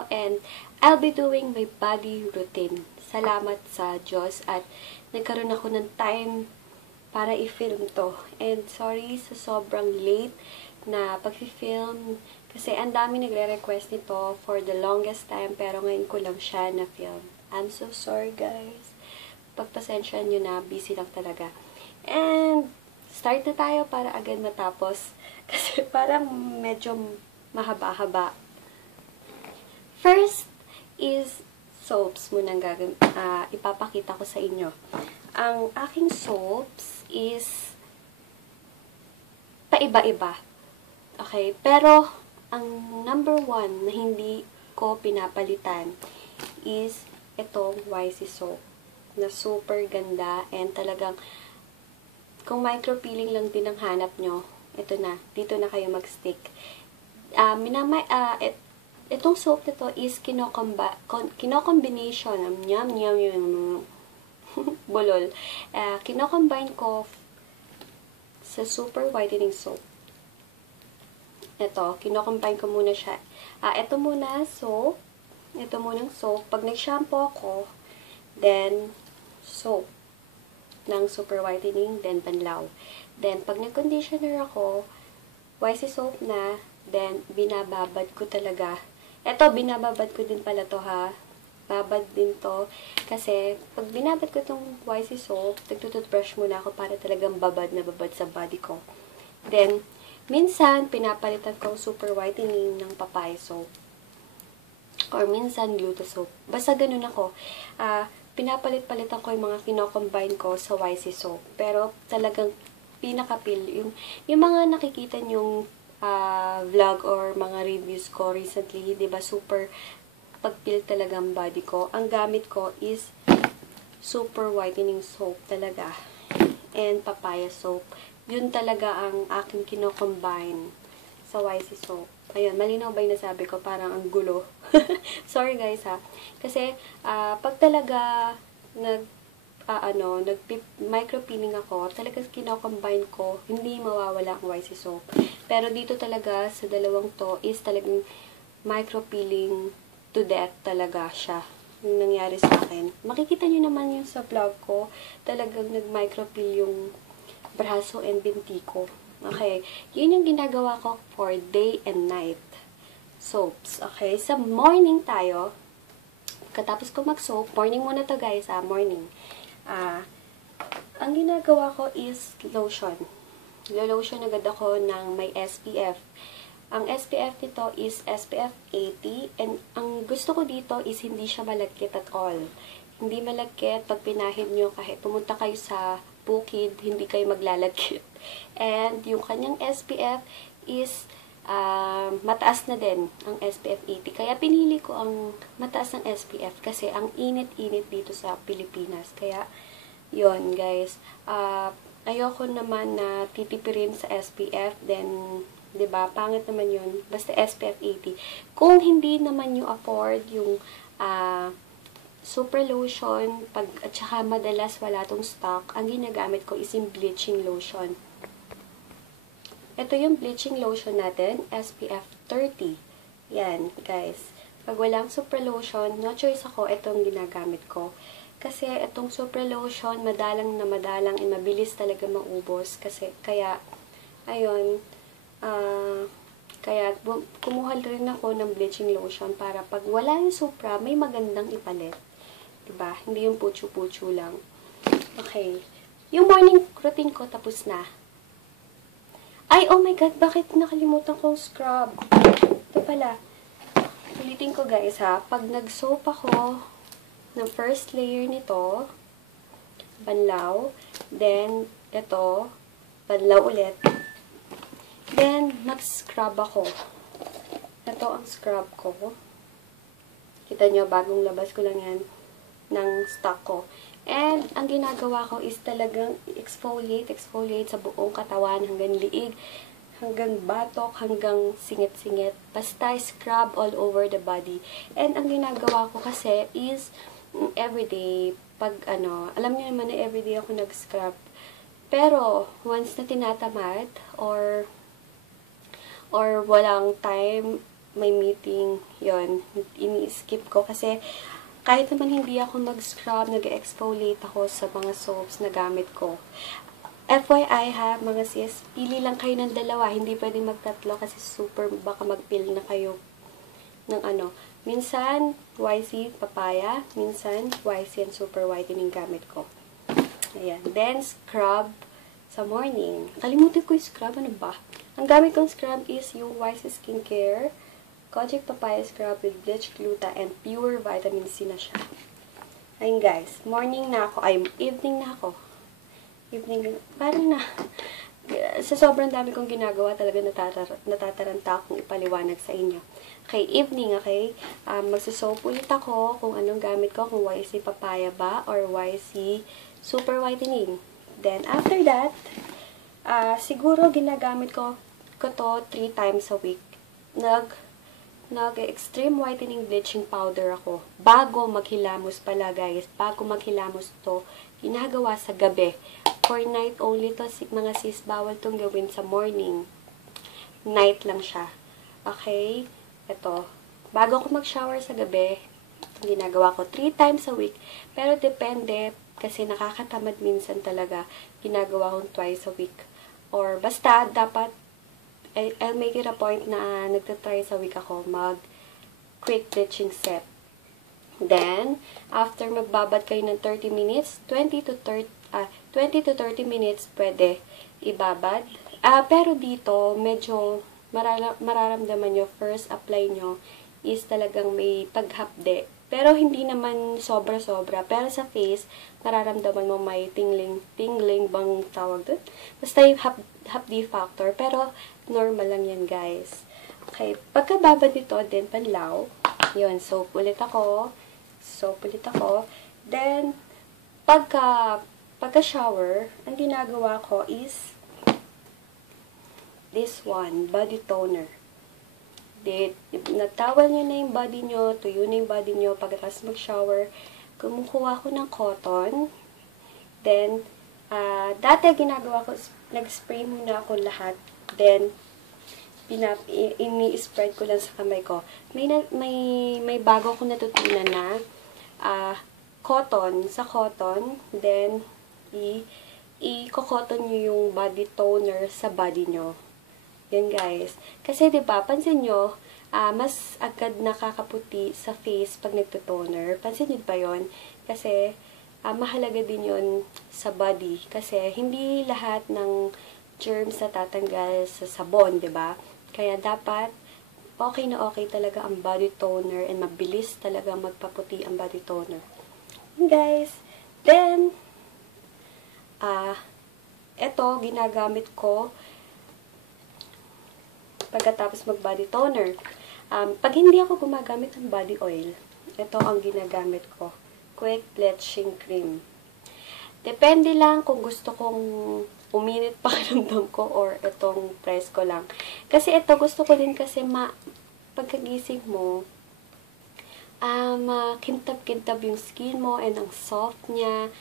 ko and I'll be doing my body routine. Salamat sa Diyos at nagkaroon ako ng time para i-film to. And sorry sa sobrang late na pag-film kasi ang dami nagre-request nito for the longest time pero ngayon ko lang siya na-film. I'm so sorry guys. Pagpasensyahan nyo na, busy lang talaga. And start na tayo para agad matapos kasi parang medyo mahaba-haba. First is soaps muna ipapakita ko sa inyo. Ang aking soaps is paiba-iba. Okay? Pero, ang number one na hindi ko pinapalitan is itong YC soap na super ganda and talagang kung micro-peeling lang din ang hanap nyo, ito na. Dito na kayo mag-stick. Itong soap nito is kino-combination bulol. Kino-combine ko sa super whitening soap. Ito, kino-combine ko muna siya. Ito muna soap. Ito munang soap. Pag nag-shampoo ako, then soap ng super whitening, then banlaw. Then, pag nag-conditioner ako, YC soap na, then binababad ko talaga. Ito, binababad ko din pala to ha. Babad din to. Kasi, pag binabad ko itong YC soap, nagtututbrush muna ako para talagang babad na babad sa body ko. Then, minsan, pinapalitan ko super whitening ng papaya soap. Or minsan, gluto soap. Basta ganun ako. Pinapalit-palitan ko yung mga kino-combine ko sa YC soap. Pero, talagang pinaka-peel. Yung mga nakikita yung vlog or mga reviews ko recently, diba, super pag-peel talaga ang body ko. Ang gamit ko is super whitening soap talaga. And papaya soap. Yun talaga ang aking kino-combine sa YC soap. Ayun, malinaw ba yung nasabi ko? Parang ang gulo. Sorry guys ha. Kasi, pag talaga micro-peeling ako, talaga kino-combine ko, hindi mawawala ang YC soap. Pero dito talaga, sa dalawang to, is talagang micro-peeling to death talaga siya. Yung nangyari sa akin. Makikita nyo naman yung sa vlog ko, talagang nag-micro-peel yung braso and binti ko. Okay, yun yung ginagawa ko for day and night soaps. Okay, sa morning tayo, katapos ko mag-soap, morning muna to guys, morning. Ang ginagawa ko is lotion. Lotion agad ako ng may SPF. Ang SPF nito is SPF 80 and ang gusto ko dito is hindi siya malagkit at all. Hindi malagkit pag pinahid nyo kahit pumunta kayo sa bukid, hindi kayo maglalagkit. And yung kanyang SPF is mataas na din ang SPF 80. Kaya pinili ko ang mataas ng SPF kasi ang init-init dito sa Pilipinas. Kaya, yon guys. Ayoko naman na titipirin sa SPF. Then, 'di ba pangit naman yun. Basta SPF 80. Kung hindi naman nyo afford yung super lotion, at saka madalas wala tong stock, ang ginagamit ko is yung bleaching lotion. Ito yung bleaching lotion natin, SPF 30. Yan, guys. Pag walang super lotion, no choice ako, itong ginagamit ko. Kasi itong super lotion, madalang and mabilis talaga maubos. Kaya, ayun, kaya kumuha rin ako ng bleaching lotion para pag wala yung supra, may magandang ipalit. Diba? Hindi yung putyo-putyo lang. Okay. Yung morning routine ko tapos na. Ay, oh my God, bakit nakalimutan kong scrub? Ito pala. Ulitin ko guys ha. Pag nag-soap ako ng first layer nito, banlaw, then ito, banlaw ulit. Then, mag-scrub ako. Ito ang scrub ko. Kita nyo, bagong labas ko lang yan ng stock ko. And, ang ginagawa ko is talagang exfoliate sa buong katawan hanggang liig, hanggang batok, hanggang singit-singit. Basta scrub all over the body. And, ang ginagawa ko kasi is everyday, pag alam niyo naman na everyday ako nag-scrub. Pero, once na tinatamad, or walang time, may meeting, yon ini-skip ko kasi kahit naman hindi ako mag-scrub, nag-exfoliate ako sa mga soaps na gamit ko. FYI ha, mga sis, pili lang kayo ng dalawa. Hindi pwedeng magtatlo kasi super baka mag-peel na kayo ng ano. Minsan, YC papaya. Minsan, YC and super whitening gamit ko. Ayan. Then, scrub sa morning. Kalimutan ko yung scrub. Ano ba? Ang gamit kong scrub is yung YC Skincare Kojic Papaya Scrub with Bleach Gluta and Pure Vitamin C na siya. Ayun guys. Morning na ako. Ay, evening na ako. Evening, parang na. Sa sobrang dami kong ginagawa, talaga natataranta akong ipaliwanag sa inyo. Okay, evening, okay? Magsusoap ulit ako kung anong gamit ko, kung YC Papaya ba or YC Super Whitening. Then, after that, siguro ginagamit ko to 3 times a week. Nag-extreme whitening bleaching powder ako. Bago maghilamos pala, guys. Bago maghilamos to, ginagawa sa gabi. For night only to, mga sis, bawal tong gawin sa morning. Night lang siya. Okay? Ito. Bago ako mag-shower sa gabi, ginagawa ko 3 times a week. Pero depende, kasi nakakatamad minsan talaga. Ginagawa kong twice a week. Or basta, dapat, I'll make it a point na nagta-twice a week ako mag-quick bleaching set. Then, after magbabad kayo ng 30 minutes, 20 to 30 minutes pwede ibabad. Pero dito, medyo mararamdaman nyo, first apply nyo is talagang may paghapde. Pero hindi naman sobra-sobra. Pero sa face, mararamdaman mo may tingling bang tawag doon. Basta yung hapdi factor. Pero normal lang yan, guys. Okay, pagkababad nito, then panlaw. Yun, soap ulit ako. Then, pagka-shower, ang ginagawa ko is this one, body toner. Natawal nyo na yung body nyo, tuyo na yung body nyo, pagkatapos mag-shower, kumukuha ko ng cotton. Then, dati ginagawa ko, nag-spray muna ako lahat. Then, ini-spread ko lang sa kamay ko. May bago ko natutunan na cotton, then i-cotton nyo yung body toner sa body nyo. Yan guys. Kasi 'di ba, pansin nyo, mas agad nakakaputi sa face pag nagto-toner. Pansin nyo ba 'yon? Kasi mahalaga din 'yon sa body kasi hindi lahat ng germs na tatanggal sa sabon, 'di ba? Kaya dapat okay na okay talaga ang body toner and mabilis talaga magpaputi ang body toner. And guys, then eto ginagamit ko pagkatapos mag-body toner. Pag hindi ako gumagamit ng body oil, ito ang ginagamit ko. Quick Bleaching Cream. Depende lang kung gusto kong uminit pakiramdam ko or itong press ko lang. Kasi ito, gusto ko din kasi pagkagising mo, kintab-kintab yung skin mo and ang soft niya,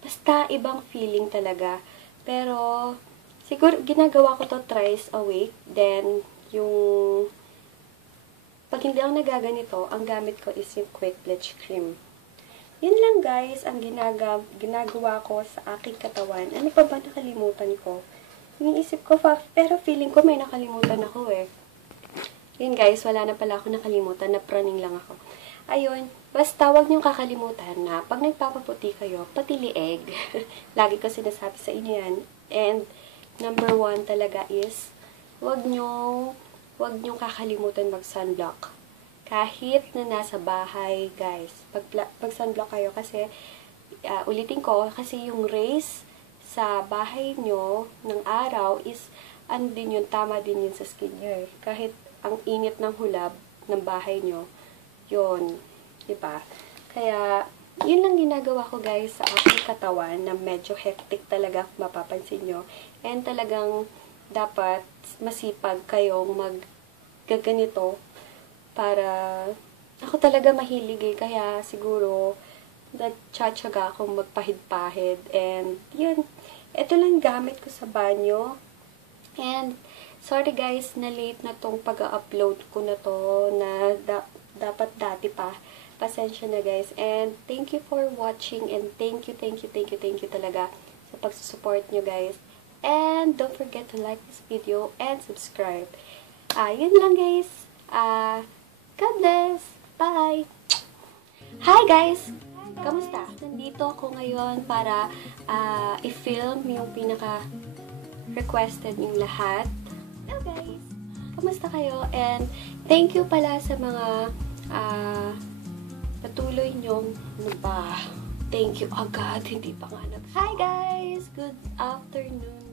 basta ibang feeling talaga. Pero, siguro, ginagawa ko to thrice a week. Then, pag hindi ako nagaganito, ang gamit ko is yung Quick Bleach Cream. Yun lang guys, ang ginagawa ko sa aking katawan. Ano pa ba nakalimutan ko? Iniisip ko pero feeling ko may nakalimutan ako eh. Yun guys, wala na pala ako nakalimutan, napraning lang ako. Ayun, basta wag niyong kakalimutan na pag nagpapaputi kayo, pati lieg. Lagi ko sinasabi sa inyo yan. And, number 1 talaga is, wag niyong kakalimutan mag-sunblock. Kahit na nasa bahay, guys. Pag-sunblock kayo kasi, ulitin ko, kasi yung rays sa bahay nyo ng araw is, tama din yun sa skin nyo. Kahit ang init ng hulab ng bahay nyo, yun. Diba? Kaya, yun lang ginagawa ko guys sa aking katawan na medyo hectic talaga kung mapapansin nyo. And talagang dapat masipag kayong maggaganito para ako talaga mahilig eh. Kaya siguro nagtsatsaga akong magpahid-pahid. And yun, ito lang gamit ko sa banyo. And Sorry guys, na late na tong pag-upload ko na to, na dapat dati pa. Pasensya na guys. And thank you for watching, and thank you talaga sa pagsusupport nyo guys. And don't forget to like this video and subscribe. Yun lang guys. God bless. Bye! Hi guys! Kamusta? Nandito ako ngayon para i-film yung pinaka-requested yung lahat. Hello guys! Kamusta kayo? And thank you pala sa mga patuloy nyong thank you agad. Hindi pa nga Hi guys! Good afternoon.